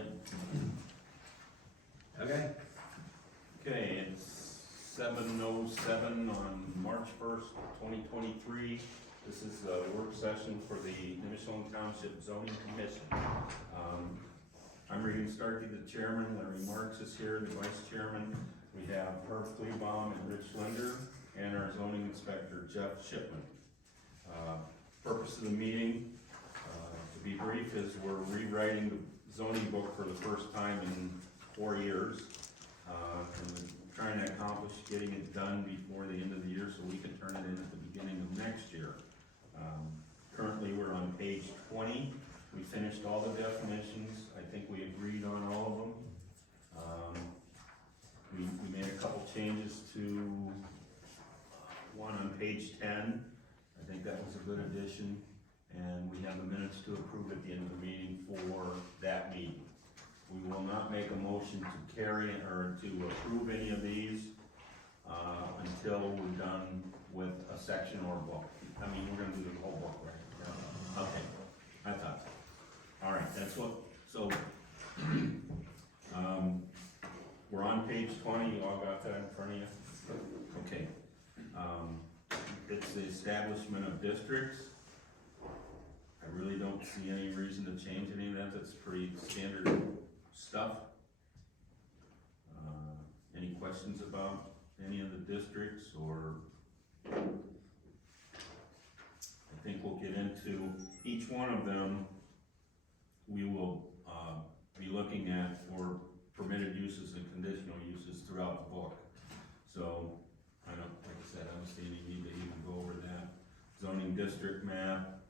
Yep. Okay. Okay, it's 7:07 on March 1st, 2023. This is a work session for the Nimishillen Township Zoning Commission. I'm Regan Starkey, the chairman. Larry Marks is here, the vice chairman. We have Herb Klebaum and Rich Linder, and our zoning inspector, Jeff Shipman. Purpose of the meeting, to be brief, is we're rewriting the zoning book for the first time in 4 years. And we're trying to accomplish getting it done before the end of the year so we can turn it in at the beginning of next year. Currently, we're on page 20. We finished all the definitions. I think we agreed on all of them. We made a couple changes to one on page 10. I think that was a good addition. And we have the minutes to approve at the end of the meeting for that meeting. We will not make a motion to carry or to approve any of these until we're done with a section or a book. I mean, we're gonna do the whole book, right? Yeah. Okay, I thought so. All right, that's what, so, we're on page 20, you all got that in front of you? Okay. It's the establishment of districts. I really don't see any reason to change any of that, that's pretty standard stuff. Any questions about any of the districts, or? I think we'll get into each one of them. We will, be looking at for permitted uses and conditional uses throughout the book. So, I don't, like I said, I don't see any need to even go over that. Zoning district map,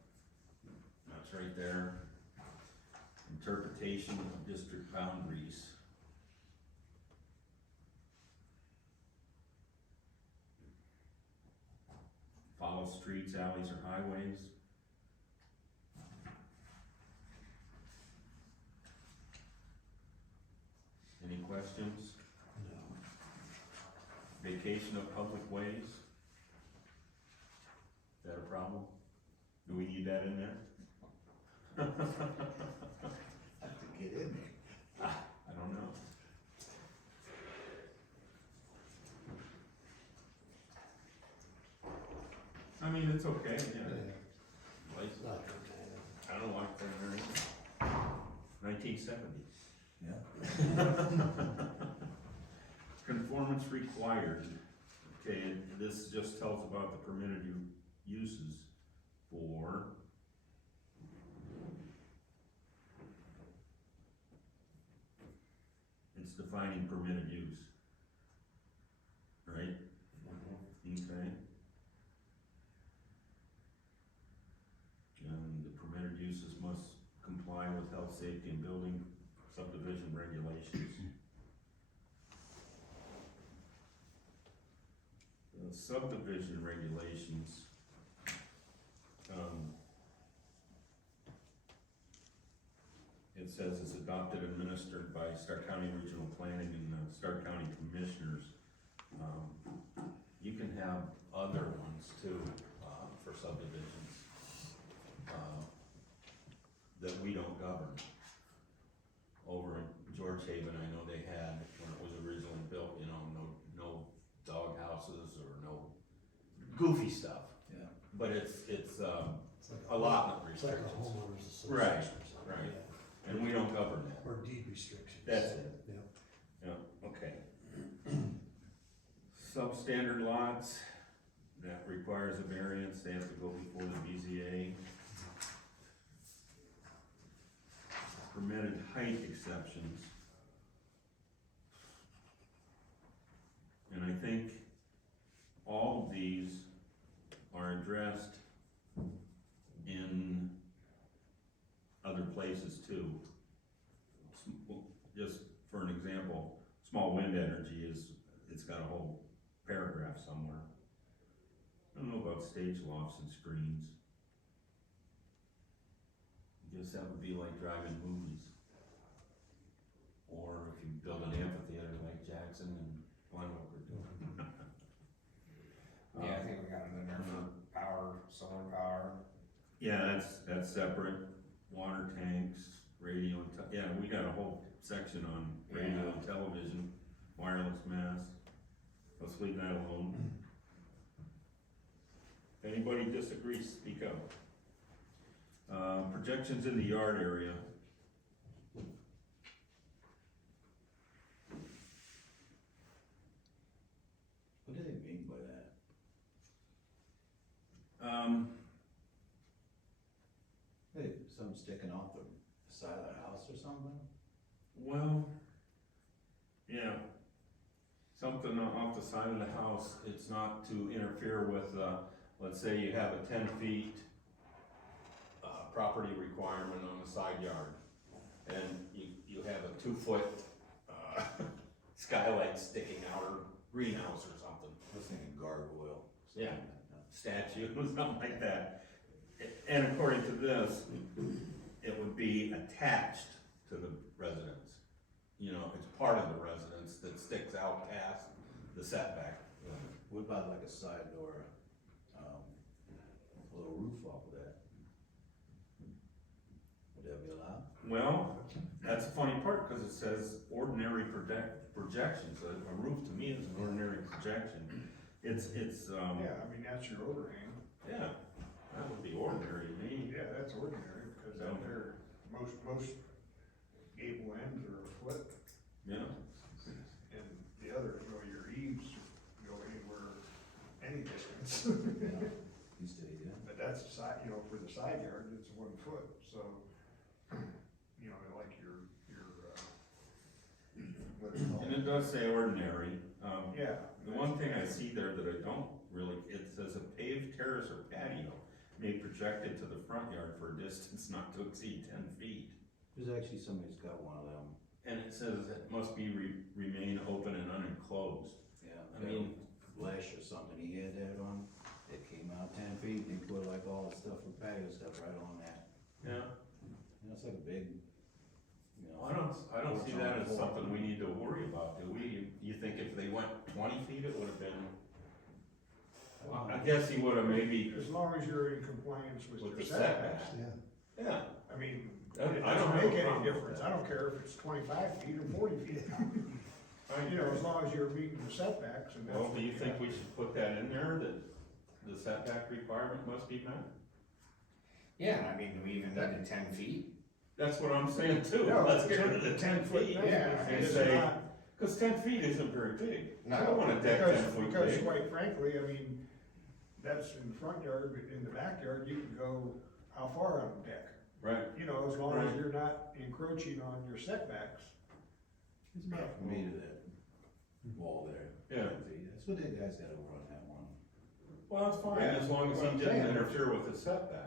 that's right there. Interpretation of district boundaries. Follow streets, alleys, or highways. Any questions? No. Vacation of public ways. Is that a problem? Do we need that in there? I have to get in there. I don't know. I mean, it's okay, yeah. Like, It's not okay. I don't like that very 1970s. Yeah. Conformance required. Okay, this just tells about the permitted uses for it's defining permitted use. Right? Okay. And the permitted uses must comply with health, safety, and building subdivision regulations. The subdivision regulations, it says it's adopted and administered by Stark County Regional Planning and Stark County Commissioners. You can have other ones too, for subdivisions, that we don't govern. Over in George Haven, I know they had, when it was originally built, you know, no dog houses or no goofy stuff. Yeah. But it's It's like allotment It's like restrictions. a homeowners association. Right, or something, right. yeah. And we don't govern that. Or deed restrictions. That's it. Yeah. Yeah, okay. Substandard lots, that requires a variance, they have to go before the BZA. Permitted height exceptions. And I think all of these are addressed in other places too. Just for an example, small wind energy it's got a whole paragraph somewhere. I don't know about stage lofts and screens. I guess that would be like driving movies. Or if you build an amphitheater like Jackson and Glenwood are doing. Yeah, I think we got them in there for power, solar power. Yeah, that's separate. Water tanks, radio and, yeah, we got a whole section on radio and television, wireless mass. Let's leave that alone. If anybody disagrees, speak up. Projections in the yard area. What do they mean by that? Hey, something sticking off the side of the house or something? Well, yeah, something off the side of the house, it's not to interfere with, let's say you have a 10 feet property requirement on the side yard, and you have a 2-foot skylight sticking out, or greenhouse or something. I was thinking gargoyle. Yeah. Statue, something like that. And according to this, it would be attached to the residence. You know, it's part of the residence that sticks out past the setback. What about like a side door, a little roof off of that? Would that be allowed? Well, that's the funny part, cause it says ordinary projections. A roof to me is an ordinary projection. It's, Yeah, I mean, that's your overhang. yeah, that would be ordinary to me. Yeah, that's ordinary, because out there, most gable ends are a foot, Yeah, and the other, your eaves go anywhere, any distance. Yeah, used to, yeah. But that's the side, for the side yard, it's 1 foot, so, like what is it called? and it does say ordinary. Yeah. The one thing I see there that I don't really, it says a paved terrace or patio may projected to the front yard for a distance not to exceed 10 feet. There's actually, somebody's got one of them. And it says it must be remain open and unenclosed. Yeah, I mean- Flesh or something, he had that on, it came out 10 feet, and he put like all the stuff for patio stuff right on that. Yeah. It's like a big, I don't see that as something we need to worry about, do we? You think if they went 20 feet, it would have been, I guess he would have maybe, As long as you're in compliance with with your the setback. setbacks. Yeah. I mean, That- it I don't doesn't have a make any problem with difference, that. I don't care if it's 25 feet or 40 feet. As long as you're meeting the setbacks and that's. Well, what do you think have. we should put that in there, that the setback requirement must be met? Yeah, I mean, do we even need the 10 feet? That's what I'm saying too. No, Let's it's get rid of the 10 feet. Yeah, And it's say, not, cause 10 feet isn't very big. No, I don't want a deck 10 foot because big. quite frankly, I mean, that's in the front yard, but in the backyard, you can go how far on the deck? Right. As long as Right. you're not encroaching on your setbacks. it's about from me to that wall there. Yeah. 10 feet. That's what that guy's got over on that one. Well, that's fine, Yeah, as long as what I'm he didn't saying. interfere with the setback.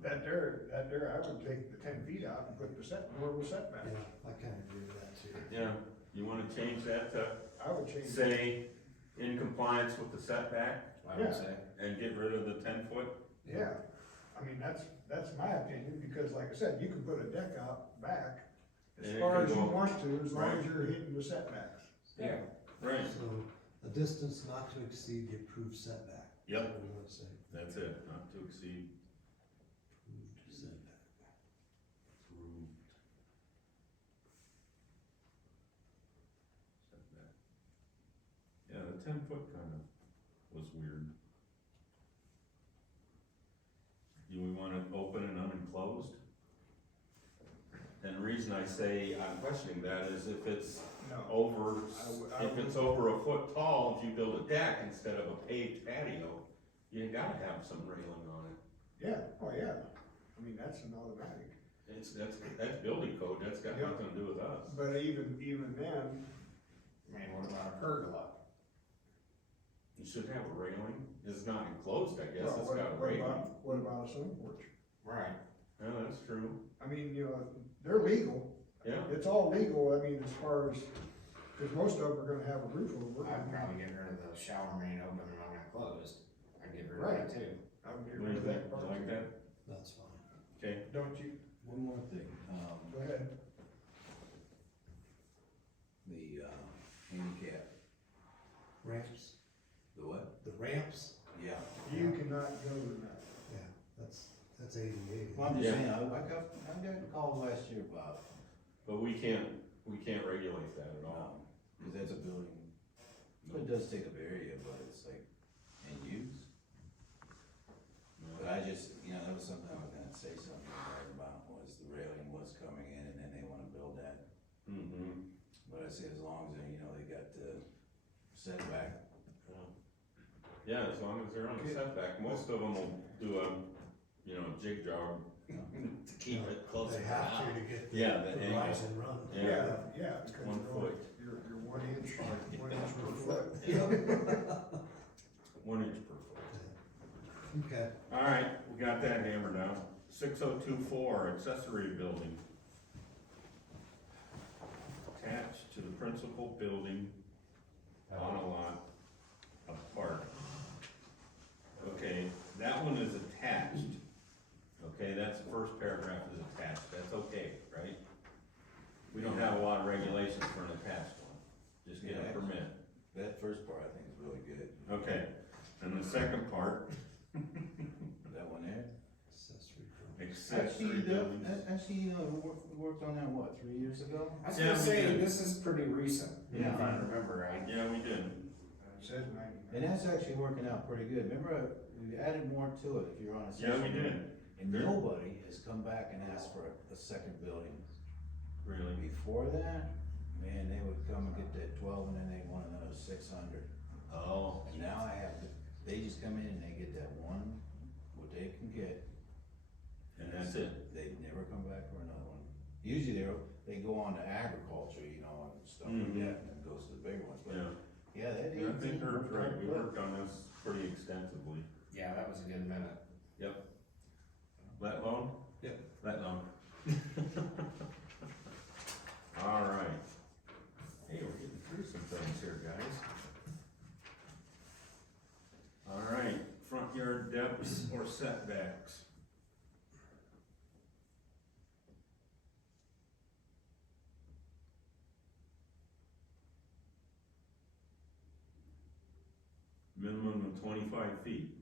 That there, I would take the 10 feet out and put the normal setback. Yeah, I kinda agree with that too. Yeah, you wanna change that to I would change. say in compliance with the setback I would Yeah. say. and get rid of the 10-foot? Yeah, I mean, that's my opinion, because like I said, you can put a deck out back as And it far can as you go- want to, as long Right. as you're hitting the setbacks. Yeah. Right. So, a distance not to exceed the approved setback. Yep. What do you wanna say? That's it, not to exceed Approved setback. approved setback. Yeah, the 10-foot kind of was weird. Do we want it open and unenclosed? And the reason I say I'm questioning that is if it's No, over, I if it's over a foot tall, if you build a deck instead of a paved patio, you gotta have some railing on it. yeah, oh yeah, I mean, that's an automatic, That's building code, that's got Yeah. nothing to do with us. but even then, I mean, what about a pergola? You should have a railing, it's not enclosed, I guess, well, it's got a railing. what about a sun porch? Right. Yeah, that's true, I mean, they're legal, yeah, it's all legal, I mean, as far as, cause most of them are gonna have a roof over it. I'd probably get rid of the shower main open and unenclosed. I'd get rid of Right. that too. I would get what do rid you of think, that part. you like that? That's fine. Okay, Don't you, One more thing, go ahead. the, handicap, Ramps, the what? the ramps, Yeah. You cannot go to that. yeah, that's ADA, Well, I'm just Yeah. saying, I got called last year about, But we can't regulate that at all. cause that's a building, it does take up area, but it's like, in use. But I just, that was something I was gonna say something about, was the railing was coming in and then they wanna build that. Mm-hmm. But I say as long as they, they got the setback. Yeah, as long as they're on the setback, most of them will do a, jig job to keep it close to They the have house. to get Yeah, the the rise angle. and run. Yeah. Because 1 foot. you're 1 inch, 1 inch per foot. 1 inch per foot. Okay, Alright, we got that hammered out. 6024, accessory building. Attached to the principal building on a lot apart. Okay, that one is attached. Okay, that's the first paragraph is attached, that's okay, right? We don't have a lot of regulations for an attached one, just get a permit. That first part I think is really good. Okay, and the second part, That one there? accessory dwelling. accessory buildings. Actually, we worked on that, what, 3 years ago? I was Yeah, gonna we say, did. this is pretty recent, if Yeah. I remember right. Yeah, we did. It says 99. And that's actually working out pretty good. Remember, we added more to it if you're on a Yeah, session. we did, And nobody has come back and asked for a second building. really. Before that, man, they would come and get that 12 and then they want another 600. Oh. And now they just come in and they get that one, what they can get. And that's it. They never come back for another one. Usually they go on to agriculture, and stuff like Mhm. that, and then goes to the bigger ones, but Yeah, yeah, that. I think Herb's right, we good. worked on this pretty extensively. Yeah, that was a good minute. Let loan? Yep. Let loan. Alright. Hey, we're getting through some things here, guys. Alright, front yard depths or setbacks. Minimum of 25 feet.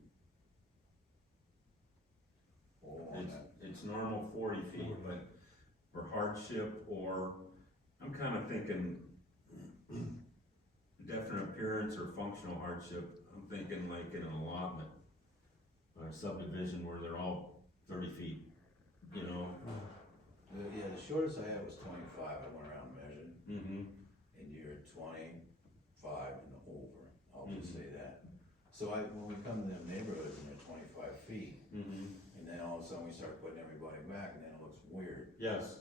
Oh, It's normal 40 feet, but for hardship or, I'm kinda thinking definite appearance or functional hardship, I'm thinking like in an allotment or subdivision where they're all 30 feet, The shortest I had was 25, I went around and measured, Mm-hmm. and you're 25 and over, I'll just Mhm. say that. So when we come to them neighborhoods and they're 25 feet, Mm-hmm. and then all of a sudden we start putting everybody back, and then it looks weird. Yes,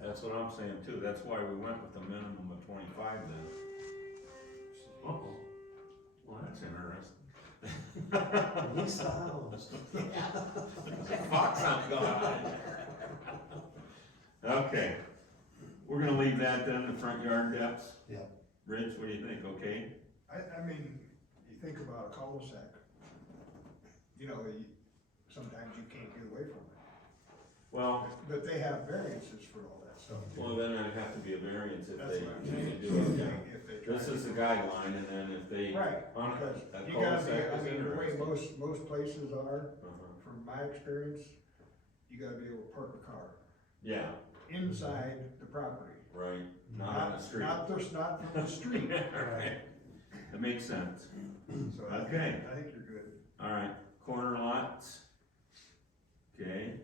that's what I'm saying too, that's why we went with the minimum of 25 then. Uh-oh, well, that's interesting. Lease the house. Fox hunt going on. Okay, we're gonna leave that then, the front yard depths. Yep. Rich, what do you think, okay? I mean, you think about a cul-de-sac, sometimes you can't get away from it. Well, But they have variances for all that stuff. then it'd have to be a variance if That's they, what I'm if saying. they do it, yeah. If they try This to- is the guideline, and then if they. Right, on because a you gotta be, cul-de-sac I is mean, the way interesting. most places are, Uh-huh. from my experience, you gotta be able to park a car Yeah, inside the property. right, not on the street. Not from the street. Right, that makes sense. So Okay. I think you're good. Alright, corner lots. Okay.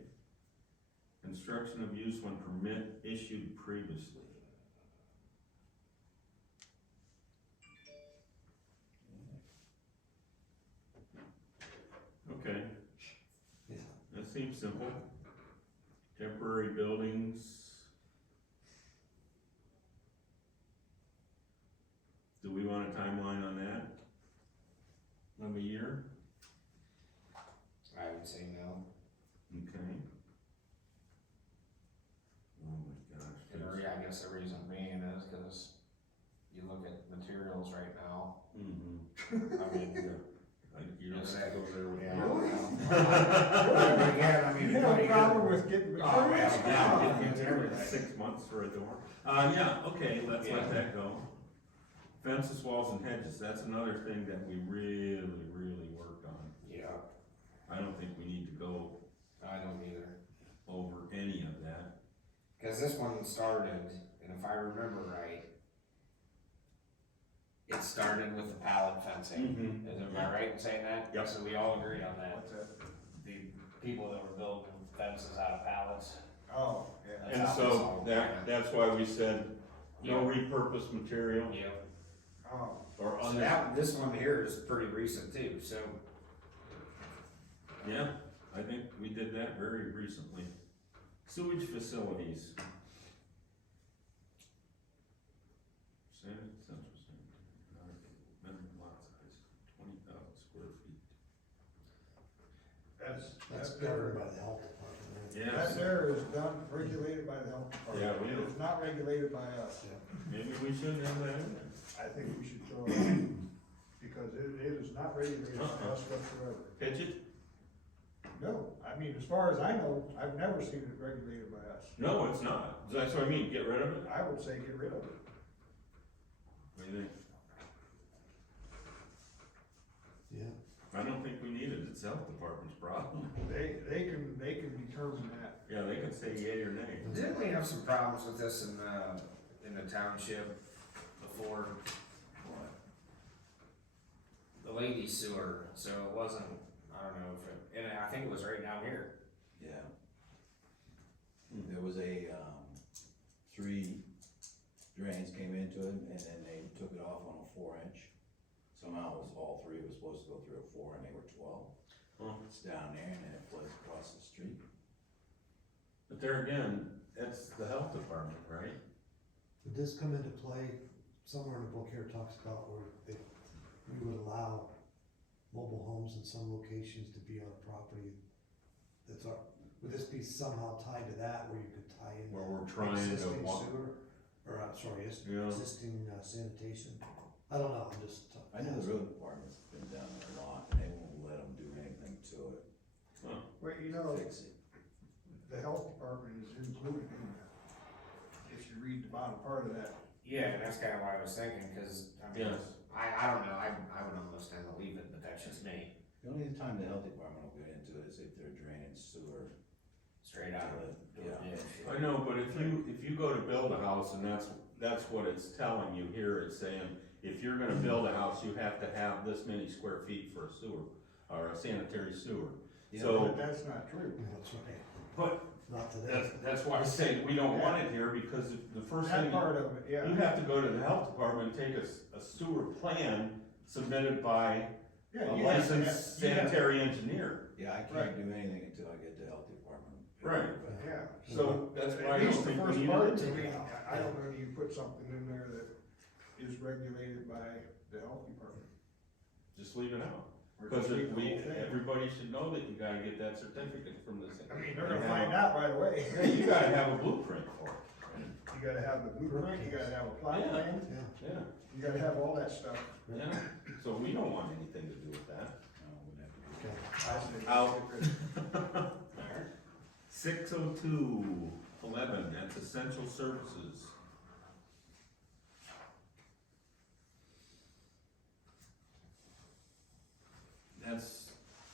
Construction of use when permit issued previously. Okay, Yeah. that seems simple. Temporary buildings. Do we want a timeline on that? Of a year? I would say no. Okay. Oh my gosh. And I guess the reason being is because you look at materials right now, Mm-hmm. I mean, You don't have to go there with. yeah. Yeah. Again, I mean. You have a problem with getting Oh, materials? yeah. Get everything. 6 months for a door. Yeah, okay, let's let Yeah. that go. Fences, walls and hedges, that's another thing that we really worked on. Yeah, I don't think we need to go I don't either. over any of that. Cause this one started, and if I remember right, it started with the pallet fencing. Am I right in saying that? Yep. So we all agree on that. What's that? The people that were building fences out of pallets. Oh, yeah. And That's how so this all began. that's why we said no repurposed material Yep. Oh, or So this one here is pretty recent too, so. Yeah, I think we did that very recently. Sewage facilities. Central minimum lot size, 20,000 square feet. That's governed by the health department, right? Yeah. that there is done, regulated by the health department. Yeah, we It don't- is not regulated by us. Maybe we shouldn't have that in there. I think we should throw it out, because it is not regulated by us whatsoever. Pitch it? No, I mean, as far as I know, I've never seen it regulated by us. No, it's not. That's what I mean, get rid of it. I would say get rid of it. What do you think? Yeah, I don't think we need it. It's the health department's problem. They can determine that. Yeah, they can say yea or nay. Didn't we have some problems with this in the township before? What? The lady sewer, so it wasn't, I don't know if it, and I think it was right down here. Yeah. There was a, 3 drains came into it, and then they took it off on a 4-inch. Somehow it was all 3 was supposed to go through a 4, and they were 12. Huh. It's down there, and then it flows across the street. But there again, that's the health department, right? would this come into play, somewhere in the book here talks about where we would allow mobile homes in some locations to be on property that's our, would this be somehow tied to that, where you could tie in? Where we're trying to existing walk- sewer, or, sorry, Yeah. existing sanitation? I don't know, I'm just. I know the road department's been down there a lot, and they won't let them do anything to it, Well, you know, fix it. the health department is included in that. If you read the bottom part of that. Yeah, and that's kinda what I was thinking, cause, I mean, Yes. I don't know, I would almost tend to leave it, but that's just me, The only time the health department will get into it is if they're draining sewer. straight out of it. Yeah. I know, but if you go to build a house, and that's what it's telling you here, it's saying, if you're gonna build a house, you have to have this many square feet for a sewer, or a sanitary sewer. So, But that's not true. That's right, but not today. that's why I say we don't want it here, because the first thing, That part of it, you yeah. have to go to the health department and take a sewer plan submitted by Yeah, a you have to licensed have- you have- sanitary engineer. Yeah, I Right. can't do anything until I get the health department. Right. But Yeah. So that's why I At don't least the think we first need part, it. I mean, I don't know, do you put something in there that is regulated by the health department? Just leave it out. Or Because just leave the whole thing? everybody should know that you gotta get that certificate from the. I mean, they're gonna find out right away. Yeah, you gotta have a blueprint for it. You gotta have the blueprint, you gotta have a plot Yeah. plan, Yeah, Yeah, you gotta have all that stuff. yeah. So we don't want anything to do with that. No, we'd have to do okay. I say Out. get rid of it. 60211, that's essential services. That's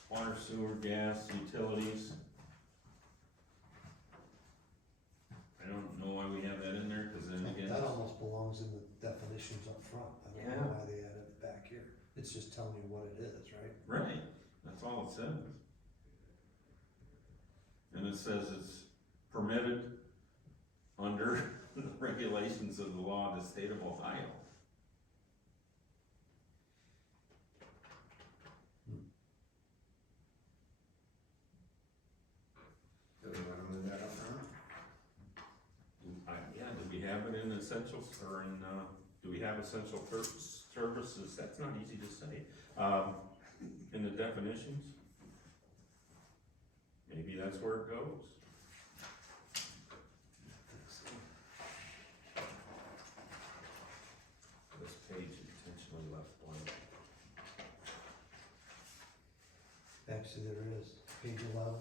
water, sewer, gas, utilities. I don't know why we have that in there, cause then again. That almost belongs in the definitions up front, I don't know Yeah. why they added it back here, it's just telling you what it is, right? Right, that's all it says. And it says it's permitted under the regulations of the law of the state of Ohio. Do we wanna move that up front? Yeah, do we have it in essentials, or in, do we have essential services, that's not easy to say, in the definitions? Maybe that's where it goes. This page intentionally left blank. Actually, there is, page 11.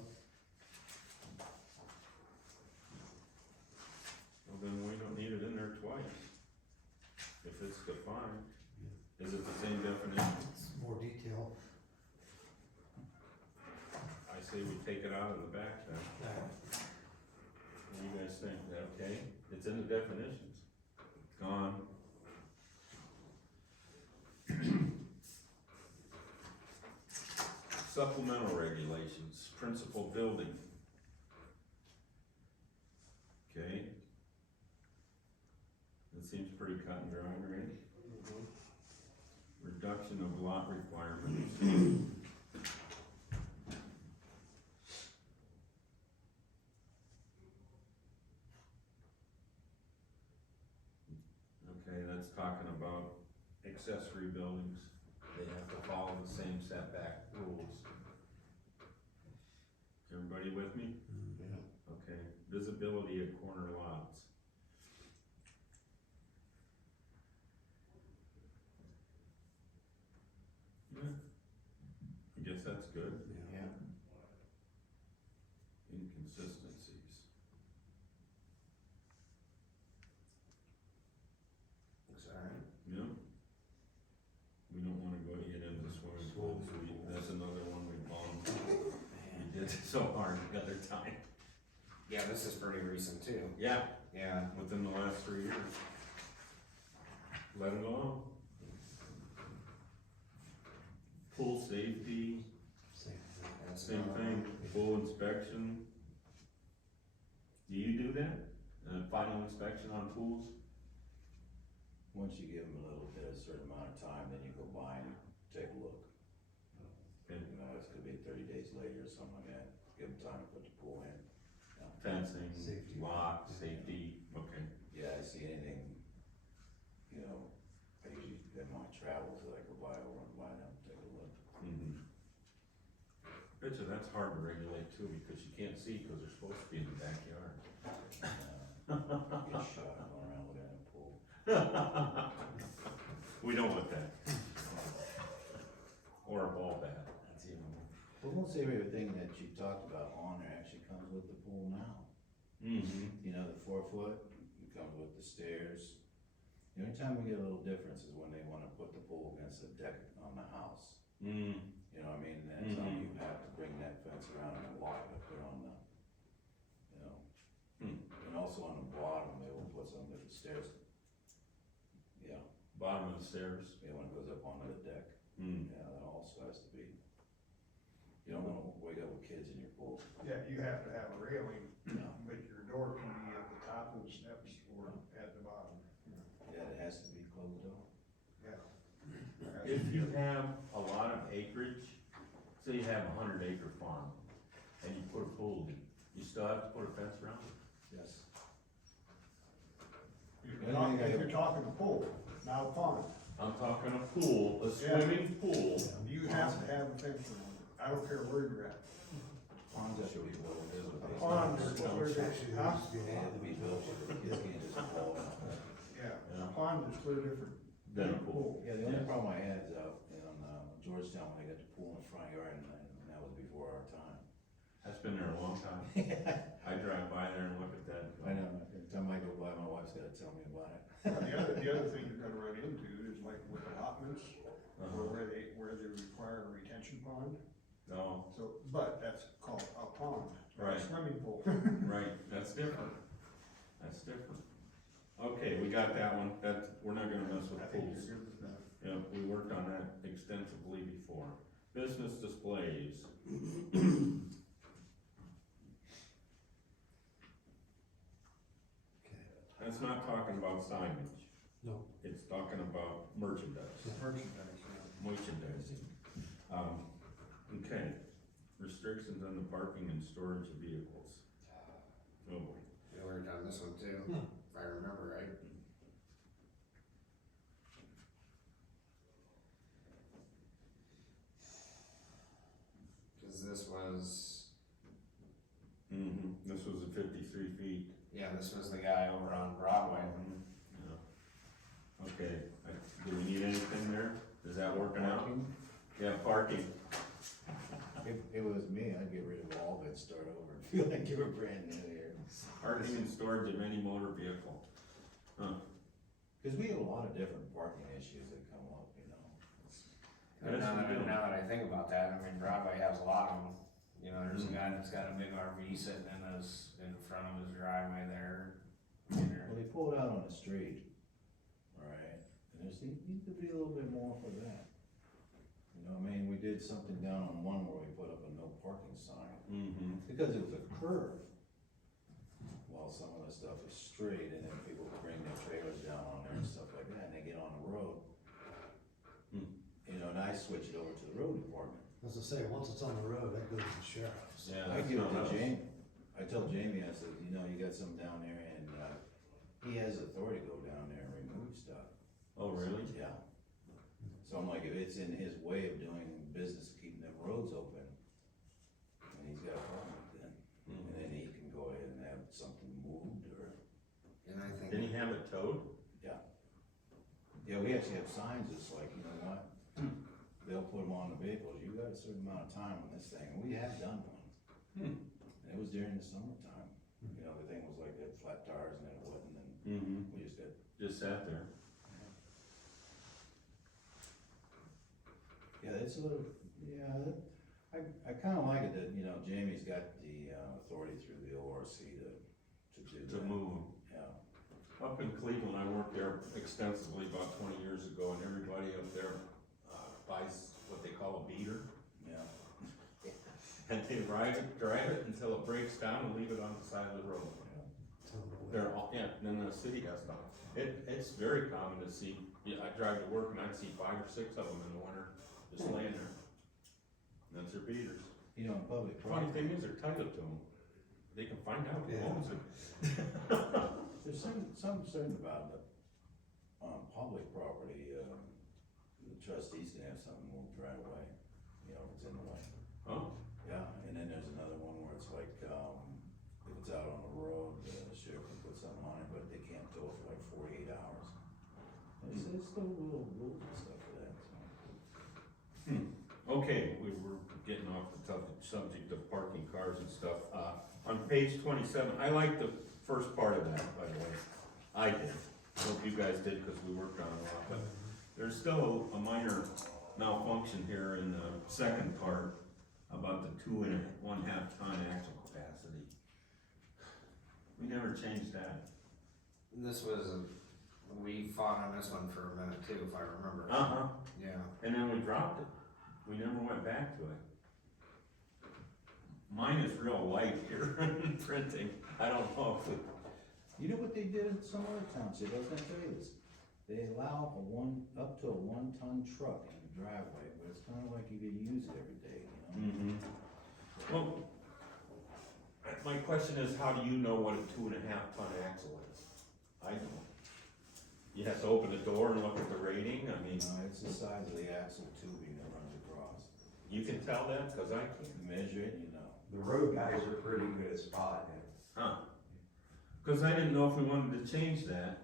Well, then we don't need it in there twice. If it's defined, is it the same definition? It's more detail. I say we take it out of the back then. it's in the definitions, gone. Supplemental regulations, principal building. Okay. That seems pretty cut and dry, right? Reduction of lot requirements. Okay, that's talking about accessory buildings, they have to follow the same setback rules. Everybody with me? Yeah. Okay, visibility of corner lots. Yeah, I guess that's good. Yeah. Inconsistencies. Looks alright. Yeah. We don't wanna go get into swimming pools, that's another one we bombed. We did so hard the other time. Yeah, this is pretty recent too. Yeah, Yeah. within the last 3 years. Let it alone. Pool safety, That's same another thing, one. full inspection. Do you do that? Final inspection on pools? Once you give them a little bit, a certain amount of time, then you go by and take a look. Okay. You know, it could be 30 days later or something like that, give them time to put the pool in. Fencing, Safety. lock, safety, okay. Yeah, I see anything, you know, I usually, in my travels, that I go by, I'll run by them, take a look. Mm-hmm. Betcha that's hard to regulate too, because you can't see, because they're supposed to be in the backyard. Get shot going around looking at a pool. We don't want that. Or a ball bat, that's even more. Well, most everything that you talked about on there actually comes with the pool now. Mm-hmm. You know, the 4 foot, it comes with the stairs. The only time we get a little difference is when they wanna put the pool against the deck on the house. Mm, You know what I mean? That's how you have to bring that fence around and lock it up there on the, you know. And also on the bottom, they will put some different stairs. Yeah, bottom of the stairs. when it goes up onto the deck. Mm. Yeah, that also has to be. You don't wanna wake up with kids in your pool. Yeah, you have to have a railing, No. but your door can be at the top of the steps or at the bottom. Yeah, it has to be closed off. Yeah. If you have a lot of acreage, say you have a 100-acre farm, and you put a pool in, you still have to put a fence around it? Yes. If you're talking a pool, not a pond, I'm talking a pool, a swimming pool. you have to have a fence around it. I don't care where you're at. Ponds have to be built. A pond is clear, Actually, there huh? used to be a They lot have to be built so the kids can't just fall in. Yeah, Yeah. a pond is clear different Then than a pool. Yeah, the only Yes. problem I had is out in Georgetown, when they got the pool in the front yard, and that was before our time. That's been there a long time. I drive by there and look at that. I know, every time I go by, my wife's gotta tell me about it. The other thing you're gonna run into is like with allotments, or Uh-huh. where they require a retention pond. No, So, but that's called a pond, not a Right. swimming pool. right, that's different. That's different. Okay, we got that one, we're not gonna mess with I think pools. you're good with that. Yeah, we worked on that extensively before. Business displays. Okay. That's not talking about signage. No. It's talking about merchandise, Merchandise, yeah. merchandising. Okay, restrictions on the parking and storage of vehicles. Oh boy. We worked on this one too, if I remember right. Cause this was, Mm-hmm, this was a 53 feet. yeah, this was the guy over on Broadway. Yeah. Okay, do we need anything there? Is that working out? Yeah, parking. If it was me, I'd get rid of all of it, start over, and feel like you were brand new here. Parking and storage of any motor vehicle. Huh. Cause we have a lot of different parking issues that come up, you know. Yes, we do. Now that I think about that, I mean, Broadway has a lot of them. You know, there's a guy that's got a big RV sitting in front of his driveway there. Well, they pull it out on the street, alright, and there's, needs to be a little bit more for that. You know, I mean, we did something down on one where we put up a no parking sign, Mm-hmm. because it was a curve. While some of the stuff is straight, and then people bring their trailers down on there and stuff like that, and they get on the road. You know, and I switch it over to the road department. As I say, once it's on the road, that goes to the sheriff's. Yeah, I that's give it not to us. Jamie, I tell Jamie, I said, you know, you got some down there, and, he has authority to go down there and remove stuff. Oh, really? Yeah. So I'm like, if it's in his way of doing business, keeping them roads open, and he's got a problem with it, and then he can go ahead and have something moved, or, And I think. Didn't he have it towed? yeah, we actually have signs that's like, you know what? They'll put them on the vehicles, you got a certain amount of time on this thing, and we have done one. And it was during the summertime, you know, the thing was like, they had flat tires and it wasn't, and Mm-hmm. we just got, Just sat there. yeah, it's a little, yeah, I kinda like it that, you know, Jamie's got the, authority through the ORC to do To that. move. Yeah, Up in Cleveland, I worked there extensively about 20 years ago, and everybody up there buys what they call a beater. yeah, And they drive it until it breaks down and leave it on the side of the road. Tell them to wait. They're all, yeah, then the city has them. It's very common to see, yeah, I drive to work and I'd see 5 or 6 of them in the winter, just laying there. That's their beaters. you know, in public Funny property, thing is, they're titled to them. They can find out who Yeah. owns it. there's something certain about the, public property, the trustees can have something moved right away, you know, if it's in the way. Oh, Yeah, and then there's another one where it's like, if it's out on the road, the sheriff can put something on it, but they can't tow it for like 48 hours. It's still little rules and stuff for that, so. okay, we were getting off the subject of parking cars and stuff. On page 27, I like the first part of that, by the way. I did. Hope you guys did, because we worked on it a lot, but there's still a minor malfunction here in the second part about the 2.5 ton axle capacity. We never changed that. This was, we fought on this one for a minute too, if I remember. Uh-huh, Yeah. and then we dropped it. We never went back to it. Mine is real light here in printing. I don't know if we, You know what they did in some other township, I was gonna tell you this, they allow up to a 1-ton truck in the driveway, but it's kinda like you could use it every day, you know? Well, my question is, how do you know what a 2.5 ton axle is? I don't. You have to open the door and look at the rating, I mean, It's the size of the axle tubing that runs across. you can tell that, cause I can't. Measure it, you know. The road guys are pretty good at spotting it. Huh. Cause I didn't know if we wanted to change that.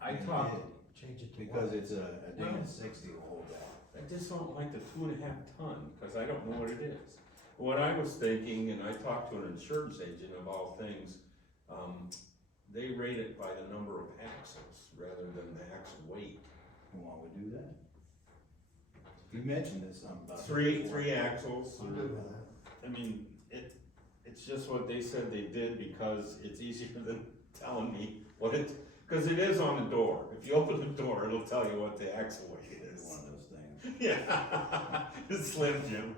I And talked, it- Change it to Because what? it's a Dana 60 will hold that. I just don't like the 2.5 ton, cause I don't know what it is. What I was thinking, and I talked to an insurance agent of all things, they rate it by the number of axles rather than the axle weight. Why would we do that? You mentioned this something about. Three axles, I'm good with that. I mean, it's just what they said they did because it's easier than telling me what it, cause it is on the door. If you open the door, it'll tell you what the axle weight It's is. one of those things. Yeah, it's Slim Jim.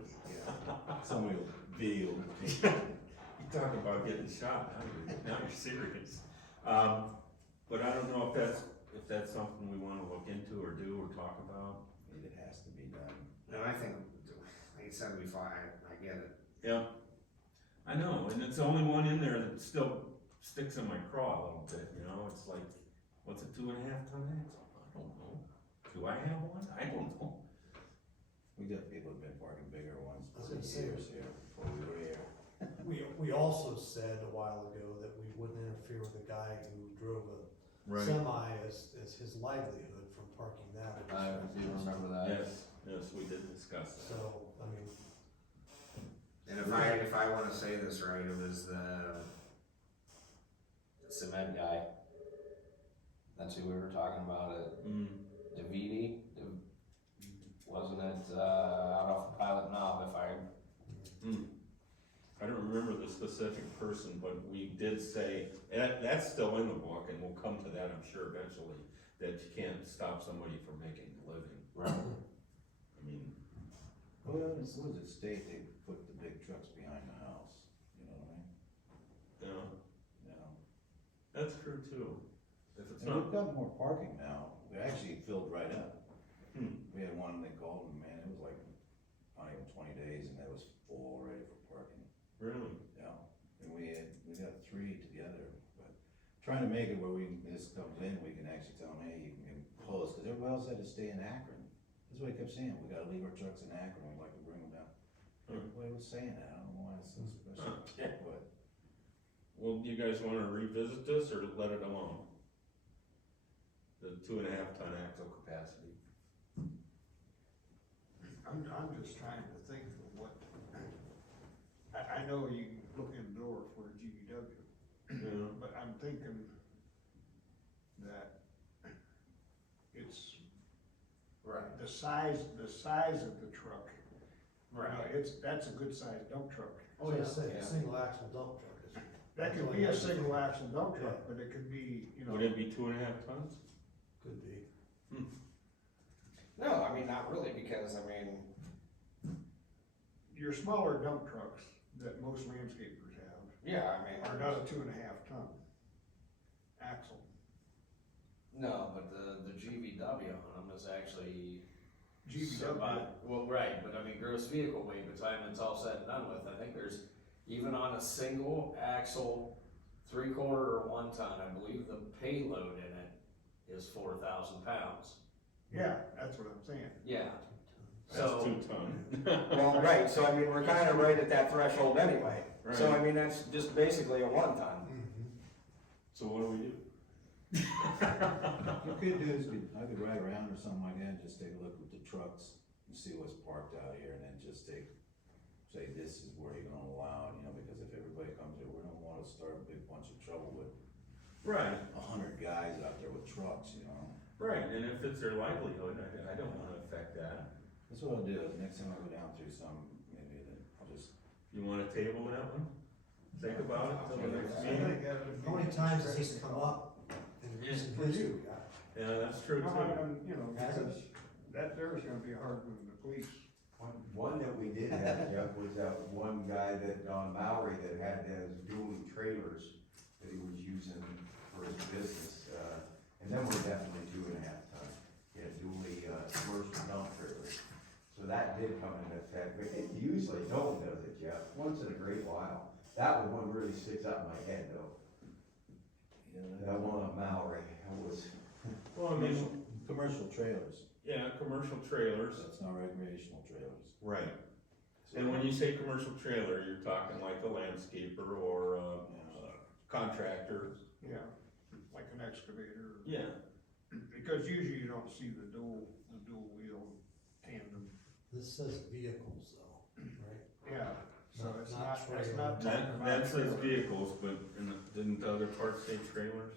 Somebody will video. You talk about getting shot, now you're serious. But I don't know if that's something we wanna look into or do or talk about. It has to be done. And I think, like you said, we fought, I get it. Yeah, I know, and it's the only one in there that still sticks in my craw a little bit, you know, it's like, what's a 2.5 ton axle? I don't know. Do I have one? I don't know. We got people who've been parking bigger ones I was for gonna say- years here before we were here. We also said a while ago that we wouldn't interfere with a guy who drove a semi as his livelihood from parking that. in I his do residence. remember that. Yes, we did discuss that. So, I mean, And if I wanna say this right, it was the cement guy. That's who we were talking about, Davidi, wasn't it, out off Pilot Knob, if I, I don't remember the specific person, but we did say, and that's still in the book, and we'll come to that, I'm sure, eventually, that you can't stop somebody from making a living. Right. I mean, Well, it's, what does it state, they put the big trucks behind the house, you know what I mean? you know, Yeah. that's true too. If it's And we've not, got more parking now, we actually filled right up. Hmm. We had one, they called, and man, it was like, not even 20 days, and that was full already for parking, really, yeah. And we got 3 together, but trying to make it where this comes in, we can actually tell them, hey, you can close, cause everybody else had to stay in Akron. That's what I kept saying, we gotta leave our trucks in Akron, we'd like to bring them down. Everybody was saying that, I don't know why it's so special, but. well, do you guys wanna revisit this, or let it alone? The 2.5 ton axle capacity. I'm just trying to think of what, I know you can look in the door for a GVW, Yeah. but I'm thinking that it's Right. the size of the truck. You know, that's a good sized dump truck. Oh, yeah, say, Yeah. a single axle dump truck is. That could be a single axle dump truck, but it could be, you know. Would it be 2.5 tons? Could be. No, I mean, not really, because, I mean, Your smaller dump trucks that most landscapers have yeah, I mean. are not a 2.5 ton axle. No, but the GVW on them is actually. GVW, Well, right, but I mean, gross vehicle weight, by the time it's all said and done with, I think there's, even on a single axle, 3/4 or 1 ton, I believe the payload in it is 4,000 pounds. yeah, that's what I'm saying. Yeah. That's So, 2 ton. Well, right, so I mean, we're kinda right at that threshold anyway. So Right. I mean, that's just basically a 1 ton. So what do we do? You could do is, I could ride around or something like that, and just take a look at the trucks and see what's parked out here, and then just say this is where you're gonna allow, you know, because if everybody comes here, we don't wanna start a big bunch of trouble with Right, 100 guys out there with trucks, you know? right, and if it's their livelihood, I don't wanna affect that. That's what I'll do, next time I go down through some, maybe then I'll just, You wanna table that one? Think about it till the next I meeting? think that would be How many times has this come up in recent For history? you. Yeah, that's true No, too. you know, Has it? because that there is gonna be a hard one with the police. One that we did have, Jeff, was that one guy that, on Maui, that had those dually trailers that he was using for his business, and then we're definitely 2.5 ton. Yeah, dually, commercial dump trailers. So that did come into effect, but it usually don't, does it, Jeff? Once in a great while. That one really sticks out in my head, though. you know, That one on Maui, that was, Well, I mean, commercial trailers, yeah, commercial trailers, that's not recreational trailers. right. And when you say commercial trailer, you're talking like a landscaper or a contractor. Yeah, like an excavator. Yeah, Because usually you don't see the dual wheel tandem. This says vehicles though, right? Yeah, so Not- it's not not, it's trailer. not talking about. that says trailer. vehicles, but didn't the other part say trailers?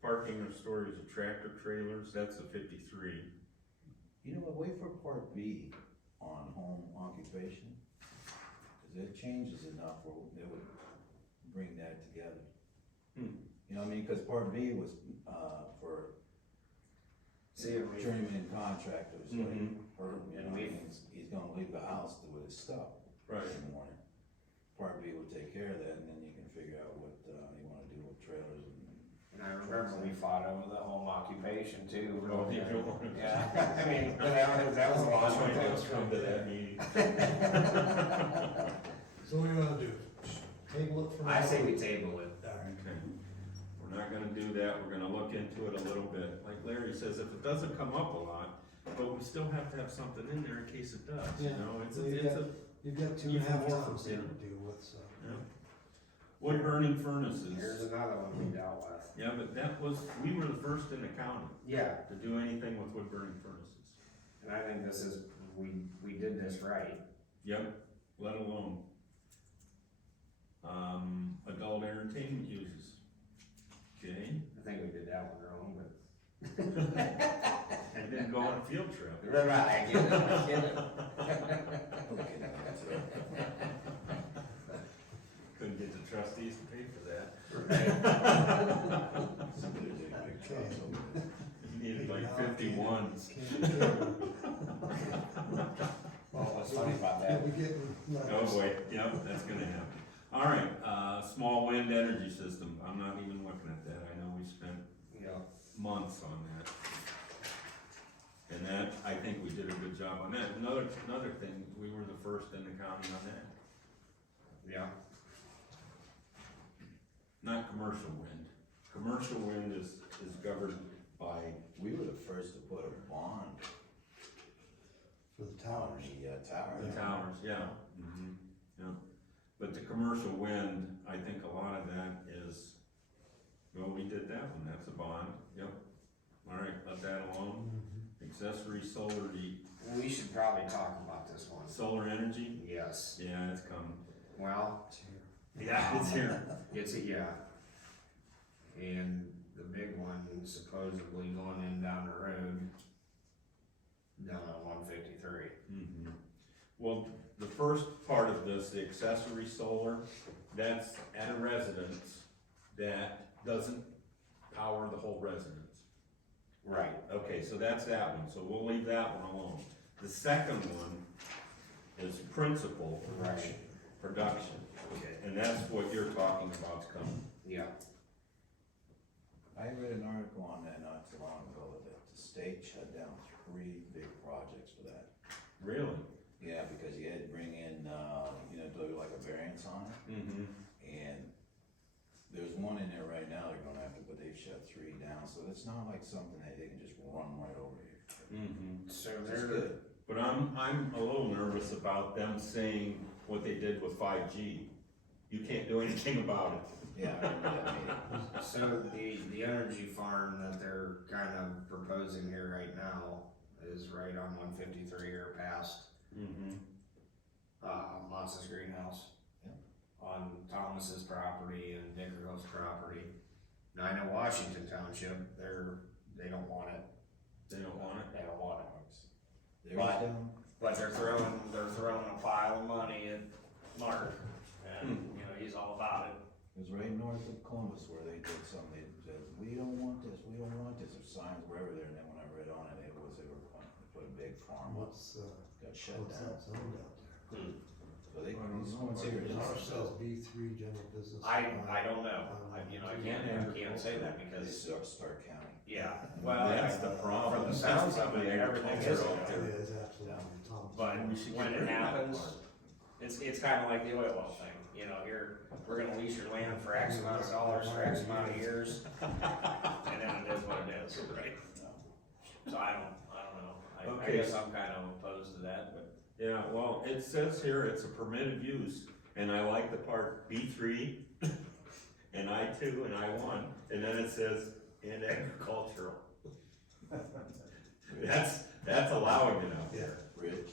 Parking or storage of tractor trailers, that's a 53. You know what, wait for part B on home occupation, cause it changes enough where they would bring that together. Hmm. You know what I mean, cause part B was, for see, we, journeyman contractors, like, Mhm. or, you And know, we- he's gonna leave the house with his stuff Right. in the morning. Part B would take care of that, and then you can figure out what, you wanna do with trailers and I remember we fought over the home occupation too. Oh, you don't want to. Yeah, I mean, that was a long I might one. just come to that meeting. So what do you wanna do? Table it for now? I say we table it. Alright. Okay. We're not gonna do that, we're gonna look into it a little bit. Like Larry says, if it doesn't come up a lot, but we still have to have something in there in case it does, you Yeah. know? It's Well, a, You've got You 2.5 can work tons with here it. to deal with, so. yeah. Wood burning Here's furnaces. another one we dealt with. Yeah, but that was, we were the first in the county Yeah, to do anything with wood burning furnaces. and I think this is, we did this right. Yep, let alone. Adult entertainment uses. Okay, I think we did that one wrong, but. and then go on a field trip. Right, I get it, I get it. Okay, that's it. trustees to pay for that. Somebody did a big trucks over there. You needed like 51s. Well, what's funny about that, We'll be getting Oh letters. boy, yep, that's gonna happen. All right, small wind energy system, I'm not even looking at that, I know we spent months on that. And that, I think we did a good job on that. Another thing, we were the first in the county on that. Yeah. Not commercial wind. Commercial wind is governed by, We were the first to put a bond For the on towers. the tower. the towers, yeah. Yeah. But the commercial wind, I think a lot of that is, well, we did that one, that's a bond, yep. All right, let that alone. Accessory solar, We should probably talk about this one. solar energy, Yes. yeah, it's coming. Well, Yeah, it's here. it's a, yeah. And the big one supposedly going in down the road, down on 153. Mhm. Well, the first part of this, the accessory solar, that's at a residence that doesn't power the whole residence. Right. Okay, so that's that one, so we'll leave that one alone. The second one is principal Right. production, Okay. and that's what you're talking about's coming. Yeah. I read an article on that not too long ago that the state shut down 3 big projects for that. Really? Yeah, because you had to bring in, do like a variance on it, Mm-hmm. and there's one in there right now they're gonna have to, but they've shut 3 down, so it's not like something that they can just run right over here. Mm-hmm. So Which is they're good. But I'm a little nervous about them saying what they did with 5G. You can't do anything about it. Yeah, I remember that meeting. So the energy farm that they're kind of proposing here right now is right on 153 or past Mm-hmm. Monsa's greenhouse. Yeah. On Thomas's property and Dickerhoff's property. Now I know Washington Township, they don't want it. They don't want it? They don't want it. There's, But- But they're throwing a pile of money at Mark, and he's all about it. it was right north of Columbus where they did something, they said, we don't want this, there's signs wherever there, and then when I read on it, they put a big farm up, What's, got shut what's down. that zoned out there? So they, these ones here. Ours says B3 general business. I don't know, I can't say that They because, start counting. yeah, well, That's the problem. From the sounds of it, everything is Agriculture out there. there. It is absolutely Thomas. But We should when get rid it of that happens, part. it's kinda like the oil well thing, we're gonna lease your land for X amount of dollars for X amount of years, and then it is what it is. Right. So I don't know, I Okay. guess I'm kinda opposed to that, but. Yeah, well, it says here it's a permitted use, and I like the part B3, and I2, and I1, and then it says, and agricultural. That's allowing it out there. Rich,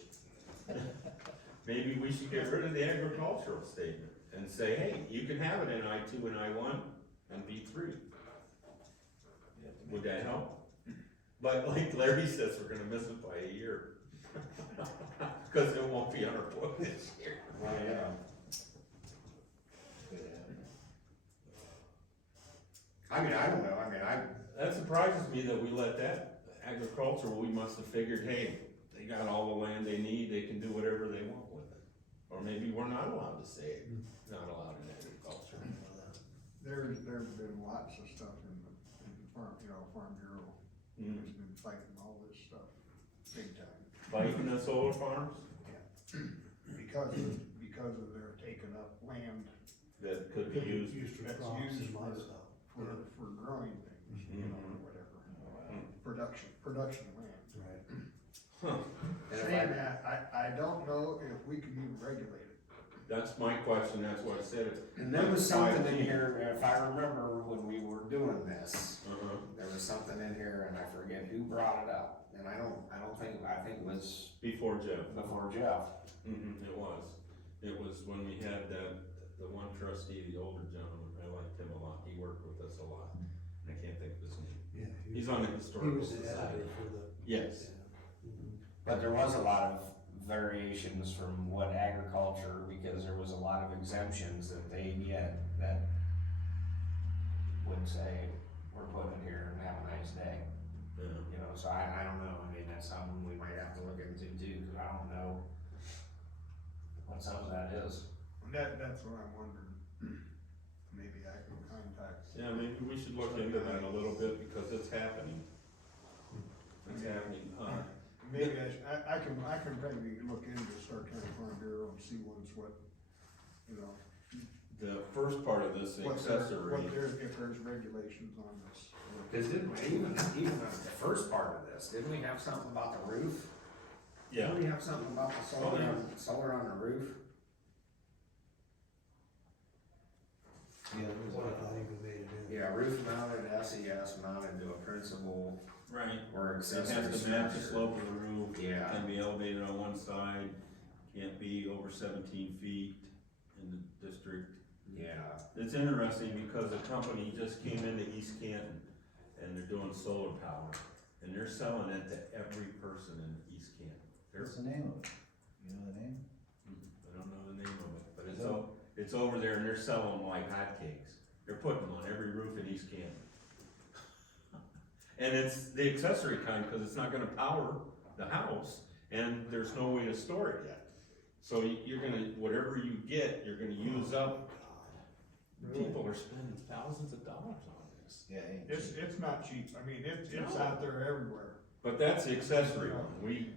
Maybe we should get rid of the agricultural statement and say, hey, you can have it in I2 and I1 and B3. you have to make Would that help? But like Larry says, we're gonna miss it by a year. Cause it won't be on our book this year. Well, yeah. Could happen. I don't know, That surprises me that we let that agricultural, we must have figured, hey, they got all the land they need, they can do whatever they want with it. Or maybe we're not allowed to say it, not allowed in agriculture. There's been lots of stuff in the farm, Farm Bureau, Mm. has been fighting all this stuff, big time. Biting the solar farms, Because of their taking up land that could be used. Used for That's crops used and for- livestock. for growing things, or whatever, Oh, wow. production land. Right. Saying that, I don't know if we can even regulate it. That's my question, that's what I said. And there was something in here, if I remember when we were doing this, Uh-huh. there was something in here and I forget who brought it up. And I think it was Before Jeff. before Jeff. It was. It was when we had the one trustee, the older gentleman, I liked him a lot, he worked with us a lot. I can't think of his name. Yeah. He's on the He historical was the society. editor for the. Yes. Yeah. Mhm. But there was a lot of variations from what agriculture, because there was a lot of exemptions that they get Okay. would say, we're putting it here and have a nice day. Yeah. You know, so I don't know, I mean, that's something we might have to look into too, cause I don't know what some of that is. That's what I'm wondering. Maybe I can contact. Yeah, maybe we should look into that a little bit, because it's happening. It's happening, Maybe I can probably look into Stark County Farm Bureau and see what, you know, the first part of this if accessory, there's regulations on this. Cause didn't we, even on the first part of this, didn't we have something about the roof? yeah, Didn't we have something about the solar on the roof? Yeah, What if I even made it in? Yeah, roof mounted SES mounted to a principal right. or It accessory has to match the structure. slope of the roof. Yeah. Can be elevated on one side, can't be over 17 feet in the district. Yeah, It's interesting because a company just came into East Canton and they're doing solar power. And they're selling it to every person in East Canton. What's the name of it? You know the name? I don't know the name of it, but it's over there and they're selling them like hotcakes. They're putting them on every roof in East Canton. And it's the accessory kind, cause it's not gonna power the house and there's no way to store it yet. So you're gonna, whatever you get, you're gonna use up. People are spending thousands of dollars on this. Yeah, ain't It's not cheap, I mean, it's out there everywhere. But that's the accessory one,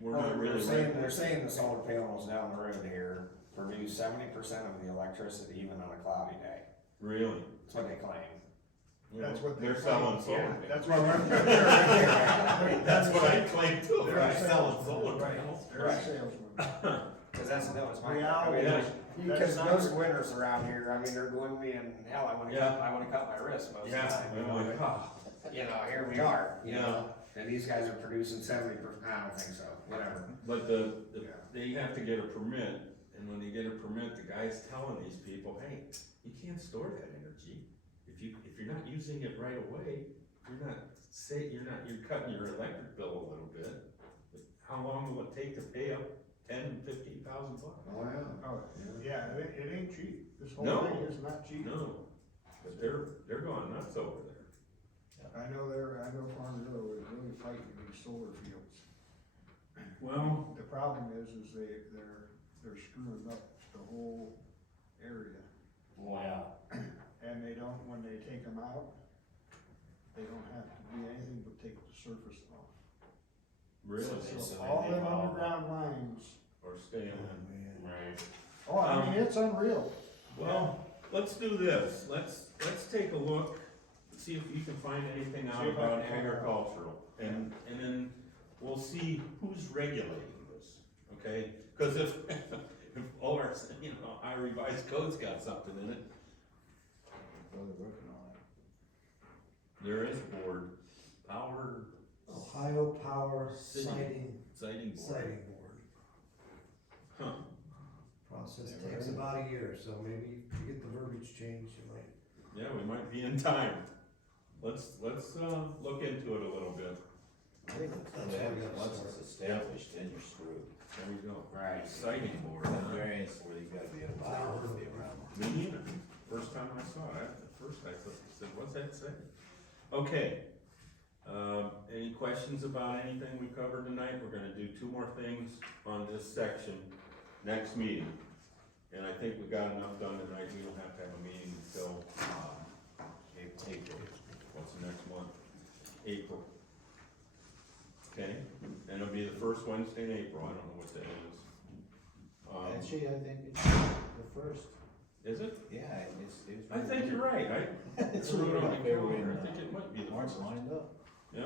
we're not really. they're saying the solar panels down the road here produce 70% of the electricity even on a cloudy day. Really? That's what they claim. That's what They're they selling claim. solar Yeah, panels. That's what I'm. That's what I claim too, They're they're selling salesmen, solar right. panels. They're a salesman. Cause that was my. Reality is- Because that's most not- winters around here, I mean, they're gloomy and hell, I wanna cut my wrist most of the Yeah, time. You I'm know, like, ah. you know, here we are, you Yeah. know, and these guys are producing 70%, I don't think so, whatever. But they have to get a permit, and when they get a permit, the guy's telling these people, hey, you can't store that energy. If you're not using it right away, you're cutting your electric bill a little bit. But how long will it take to pay up $10,000-15,000 bucks? Oh, yeah. Oh, yeah, it ain't cheap, this whole No. thing is not cheap. No, but they're going nuts over there. I know Farm Bureau is really fighting these solar fields. Well, The problem is they're screwing up the whole area, Wow. and they don't, when they take them out, they don't have to do anything but take the surface off. really, So all them underground lines, or stay Oh, on. man. Right. oh, I mean, it's unreal. Well, let's do this, let's take a look, see if you can find anything out See if I about can find out. agricultural, and then we'll see who's regulating this, okay? Cause if all our, our revised code's got something in it, Well, they're working on it. there is a board, power Ohio Power City. Sighting Board. Board. Huh, Process Never takes heard of about a year, so maybe if you get the verbiage changed, you might. yeah, we might be in time. Let's look into it a little bit, I think That's why we gotta once start. it's established, then you're screwed. there we go. Right. Sighting board, The huh? variance where you gotta be allowed to be around. Me neither. First time I saw it, at first I said, what's that say? Okay. Any questions about anything we covered tonight? We're gonna do two more things on this section next meeting. And I think we got enough done tonight, we don't have to have a meeting until, April. What's the next month? April. Okay, and it'll be the first Wednesday in April, I don't know what that is. Actually, I think it's the first. Is it? Yeah, it's. I think you're right, It's I wrote it on the right there calendar. when, I think it might be the March first. lined up. Yeah,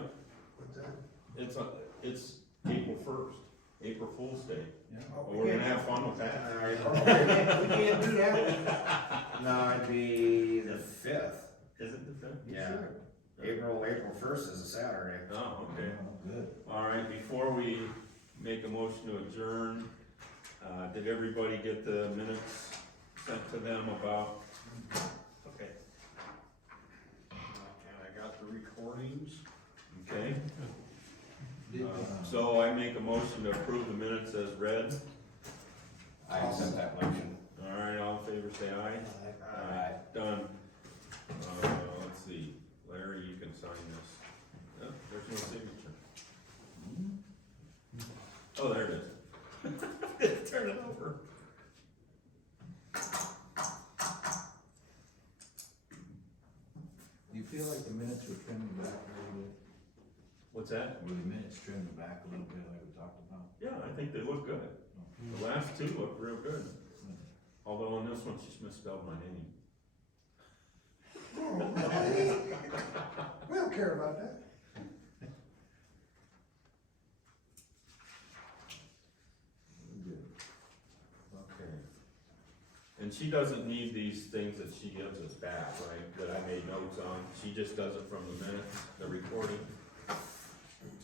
What's that? it's April 1st, April Fool's Day. Yeah. But we're gonna have fun with that. We can't do that. No, it'd be the 5th. Is it the 5th? Yeah. April 1st is a Saturday. Oh, okay. Good. All right, before we make a motion to adjourn, did everybody get the minutes sent to them about? Okay. And I got the recordings. Okay, Did, so I make a motion to approve the minutes as read. I accept that motion. All right, all in favor say aye. Aye. Done. Let's see, Larry, you can sign this. No, there's no signature. Oh, there it is. Turn it over. Do you feel like the minutes were trimmed back a little bit? What's that? Were the minutes trimmed back a little bit like we talked about? Yeah, I think they look good. The last two look real good. Although on this one, she's misspelled my name. We don't care about that. Good. Okay. And she doesn't need these things that she gives us back, right, that I made notes on, she just does it from the minutes, the recording.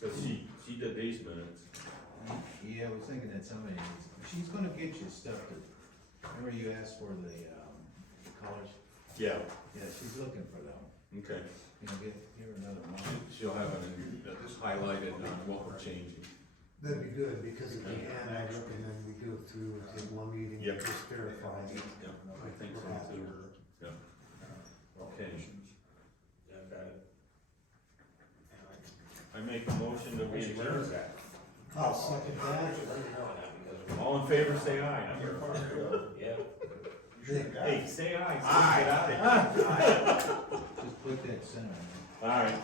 Cause she did these minutes. Yeah, I was thinking that somebody needs, she's gonna get you stuff that, remember you asked for the colors? Yeah, Yeah, she's looking for them. okay. You know, get her another one. She'll have it just highlighted on what we're changing. That'd be good, because at the end, I look and then we go through and take one meeting Yep. and just verify. Yeah, I think so too. Yeah. Okay, Yeah, I've got it. I make a motion that we adjourn. I'll second that. All in favor, say aye. Yeah. Hey, say aye. So we get out of here. Just put that center in. All right.